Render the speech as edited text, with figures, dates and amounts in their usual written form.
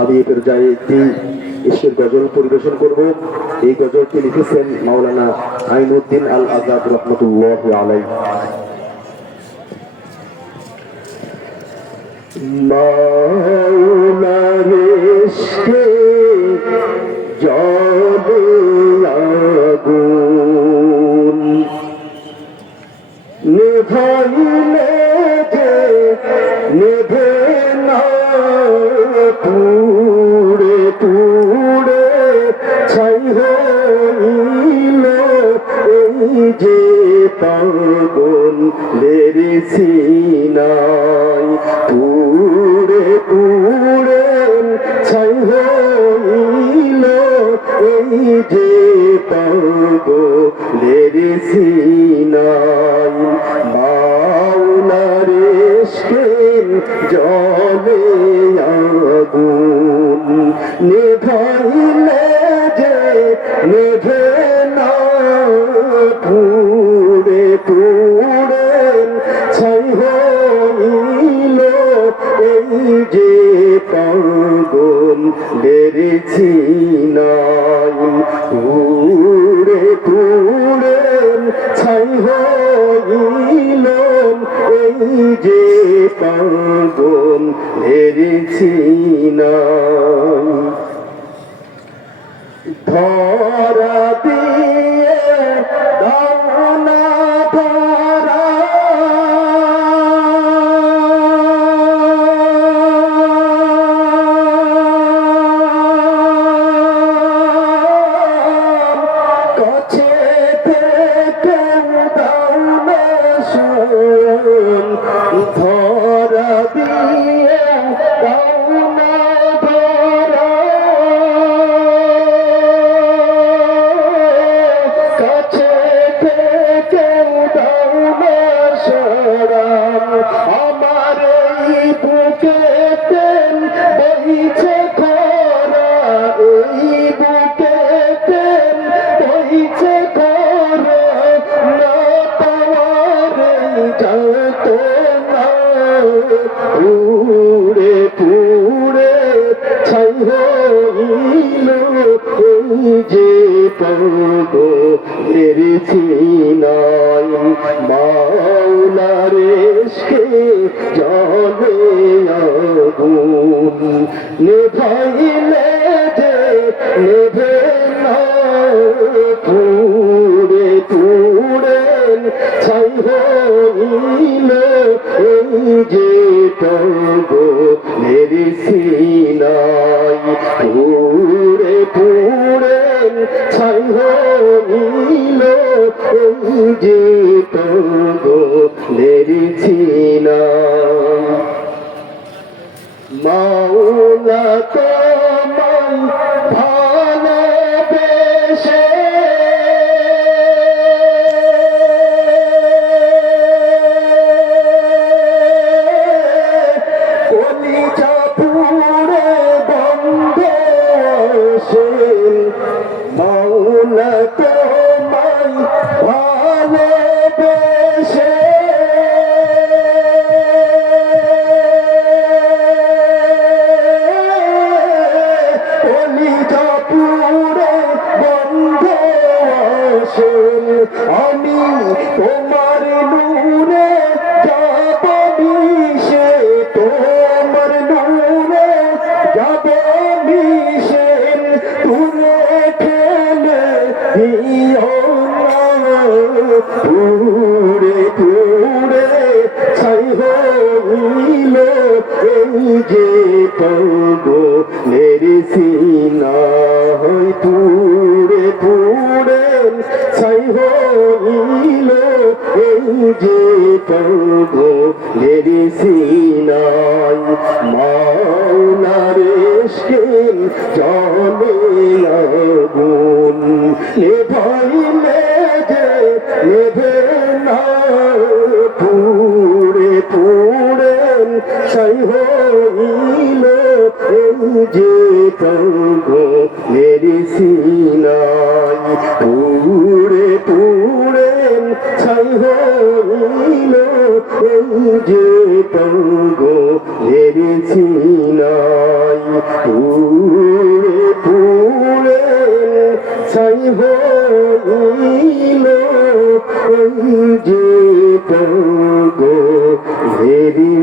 আমি এ পর্যায়ে একটি ইশকের গজল পরিবেশন করব। এই গজলটি লিখেছেন মাওলানা আইনুদ্দিন আল আজাদ রহমতুল্লাহ আলাইহি। মাওলার ইশকে জ্বলে আগুন, নেভাইলে যে নেভে না, পুড়ে পুড়ে ছাই হইল এই যে পাগলের সিনায়, পুড়ে পুড়ে ছাই হইল এই যে পাগলের সিনায়। মাওলার ইশকে জ্বলে আগুন, নেভাইলে যে নেভে না, পুড়ে পুড়ে ছাই হইল এই যে পাগলের সিনায়, পুড়ে পুড়ে ছাই হইল এই যে পাগলের সিনায়। ধরা দিয়ে দাও না ধরা, কাছে থেকে দাও না শোন, ধরা দিয়ে দাও না ধরা, কাছে থেকে দাও না সরাম। আমার এই বুকে প্রেম বইছে খরা, এই বুকে প্রেম বইছে খরা, না পাওয়ার যত না, পুড়ে পুড়ে ছাই হইল এই যে পাগলের সিনায়। মাওলার ইশকে জ্বলে আগুন, নেভাইলে যে নেভে না, পুড়ে পুড়ে ছাই হইল এই যে পাগলের সিনায়, পুড়ে পুড়ে ছাই হইল এই যে পাগলের সিনায়। মাওলা তোমায় ভালোবেসে কলিজা পুড়ে বন্ধ আসেন, মাওলা তোমায় ভালোবেসে কলিজা পুড়ে বন্ধ আসেন। আমি তোমার নূরে যাব মিশে, তোমার নূরে যাব মিশে, দূরে ঠেলে দিও না, পুড়ে পুড়ে ছাই হইল এই যে পাগলের সিনায়, পুড়ে পুড়ে ছাই হইল এই যে পাগলের সিনায়। মাওলার ইশকে জ্বলে আগুন, নেভাইলে যে নেভে না, পুড়ে পুড়ে ছাই হইল এই যে পাগলের সিনায়, পুড়ে পুড়ে ছাই হইল এই যে পাগলের সিনায়। হইল ওই যে গো ভেরি